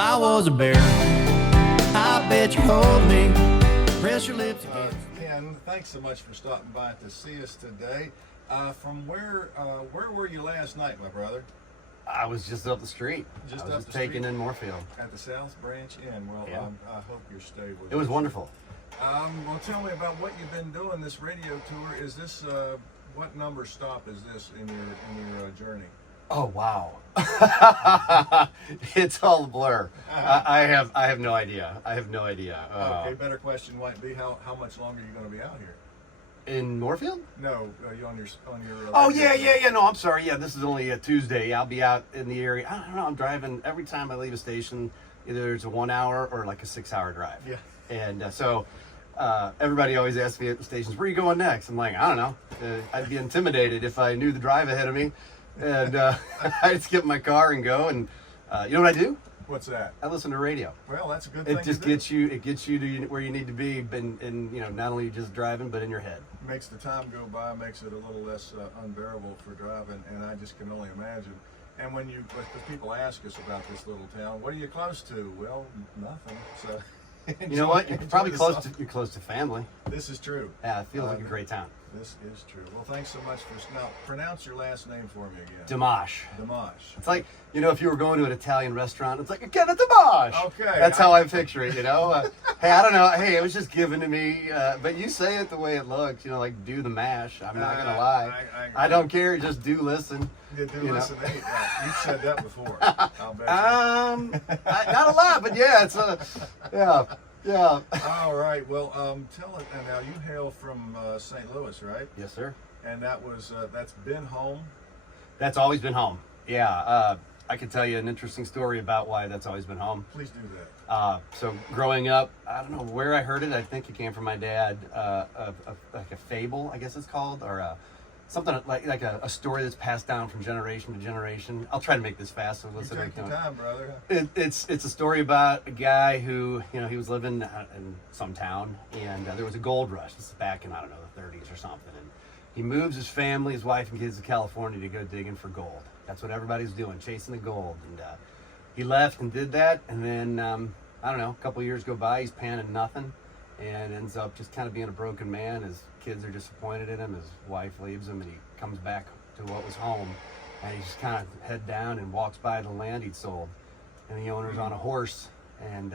I was a bear, I bet you hold me. Press your lips against. Ken, thanks so much for stopping by to see us today. From where were you last night, my brother? I was just up the street. Just I was up just the taking street? in Moorfield. At the South Branch Inn. Well, Yeah. I hope your stay was. It was wonderful. Well, tell me about what you've been doing. This radio tour. Is this what number stop is this in your journey? Oh wow, it's all a blur. I have no idea. I have no idea. Okay, better question might be how much longer are you going to be out here? In Moorfield? No, you on your. Oh yeah. No, I'm sorry. Yeah, this is only a Tuesday. I'll be out in the area. I don't know. I'm driving every time I leave a station. Either it's a 1 hour or like a 6 hour drive. Yeah. And so everybody always asks me at the stations, "Where are you going next?" I'm like, I don't know. I'd be intimidated if I knew the drive ahead of me, and I just get in my car and go. And you know what I do? What's that? I listen to radio. Well, that's a good thing. It just to do. gets you to where you need to be, and you know, not only just driving, but in your head. Makes the time go by, makes it a little less unbearable for driving, and I just can only imagine. And because people ask us about this little town, what are you close to? Well, nothing. So You know what? You're probably enjoy the you're close to family. This is true. Yeah, it feels like a great town. This is true. Well, thanks so much for now. Pronounce your last name for me again. Domash. Domash. It's like, you know, if you were going to an Italian restaurant, it's like, again, a Domash. Okay. That's how I picture it, you know? Hey, I don't know. Hey, it was just given to me. But you say it the way it looks, you know, like do the mash. I'm not going to lie. I don't care. Just do listen. You do listen. Hey, you've said that before. I'll bet not a lot, but yeah, it's yeah. All right. Well, tell it. And now you hail from St. Louis, right? Yes, sir. And that's been home. That's always been home. Yeah. I could tell you an interesting story about why that's always been home. Please do that. So growing up, I don't know where I heard it. I think it came from my dad. Like a fable, I guess it's called, or something like a story that's passed down from generation to generation. I'll try to make this fast. So listen. Take your time, brother. It's a story about a guy who, you know, he was living in some town, and there was a gold rush. This is back in, I don't know, the 30s or something. And he moves his family, his wife and kids to California to go digging for gold. That's what everybody's doing, chasing the gold. And he left and did that, and then I don't know, a couple of years go by, he's panning nothing, and ends up just kind of being a broken man. His kids are disappointed in him. His wife leaves him, and he comes back to what was home, and he just kind of head down and walks by the land he'd sold, and the owner's on a horse, and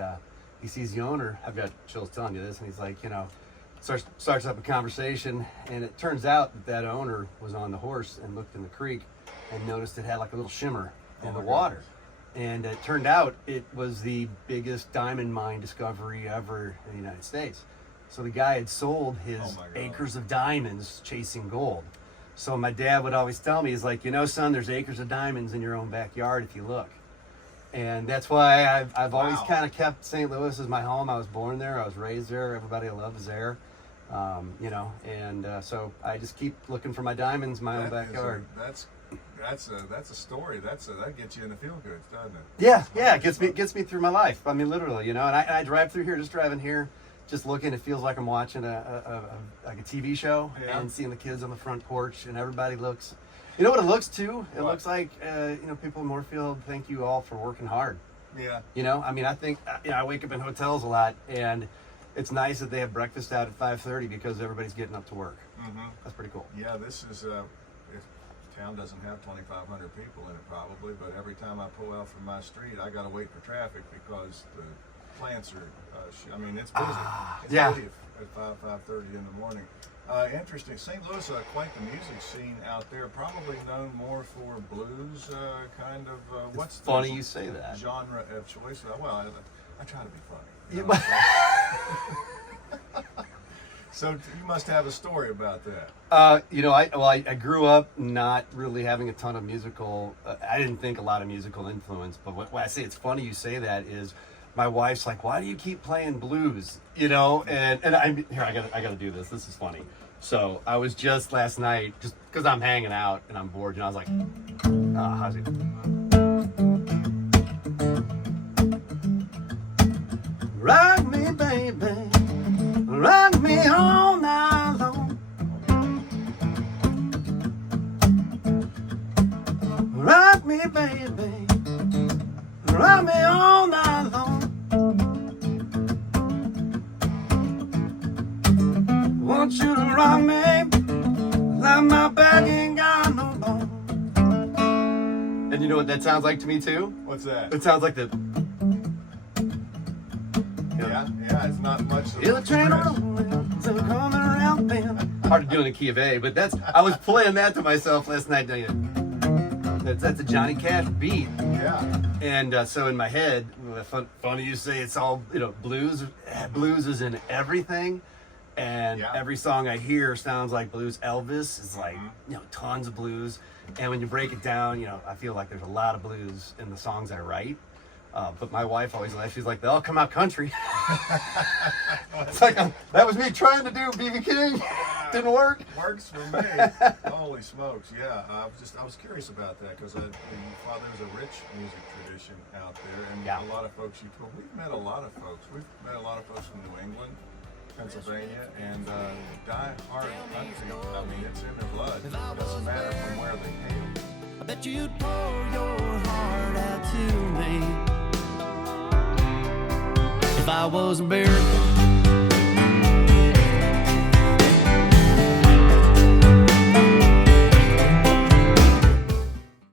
he sees the owner. I've got chills telling you this, and he's like, you know, starts up a conversation, and it turns out that owner was on the horse and looked in the creek and noticed it had like a little shimmer in the water. And it turned out it was the biggest diamond mine discovery ever in the United States. So the guy had sold his acres of diamonds chasing gold. So my dad would always tell me, he's like, you know, son, there's acres of diamonds in your own backyard if you look. And that's why I've always kind of kept St. Louis as my home. I was born there. I was raised there. Everybody I love is there. You know, and so I just keep looking for my diamonds in my own backyard. That's a story. That gets you in the feel goods, doesn't it? Yeah. It gets me through my life. I mean, literally, you know. And I drive through here, just driving here, just looking. It feels like I'm watching like a TV show, and seeing the kids on the front porch, and everybody looks. You know what it looks too? It looks like you know, people in Moorfield. Thank you all for working hard. Yeah. You know, I mean, I think I wake up in hotels a lot, and it's nice that they have breakfast out at 5:30 because everybody's getting up to work. Mm-hmm. That's pretty cool. Yeah, this is town doesn't have 2,500 people in it probably, but every time I pull out from my street, I got to wait for traffic because the plants are. I mean, it's busy. It's busy at 5:30 in the morning. Interesting. St. Louis, quite the music scene out there. Probably known more for blues, kind of. What's funny you say that genre of choice? Well, I try to be funny. You know, so you must have a story about that. You know, I grew up not really having a ton of musical. I didn't think a lot of musical influence, but when I say it's funny you say that is, my wife's like, "Why do you keep playing blues?" You know, and I'm here. I got to do this. This is funny. So I was just last night, just because I'm hanging out and I'm bored, and I was like, "How's it?" Rock me, baby, rock me all night long. Rock me, baby, rock me all night you the wrong name. Like my back ain't got no bone. And you know what that sounds like to me too? What's that? It sounds like the. Yeah, it's not much. Feel the train rolling, so coming around then. Hard to do in the key of A, but I was playing that to myself last night. That's a Johnny Cash beat. Yeah. And so in my head, funny you say it's all, blues. Blues is in everything. And every song I hear sounds like blues. Elvis is like, tons of blues. And when you break it down, I feel like there's a lot of blues in the songs I write. But my wife always laughs. She's like, they all come out country. It's like, that was me trying to do B.B. King. Didn't work. Works for me. Holy smokes, yeah. I was curious about that because there's a rich music tradition out there, and a lot of folks we've met a lot of folks. We've met a lot of folks from New England, Pennsylvania, and die hard country. I mean, it's in their blood. It doesn't matter from where they came. I bet you'd pour your heart out to me if I was a bear.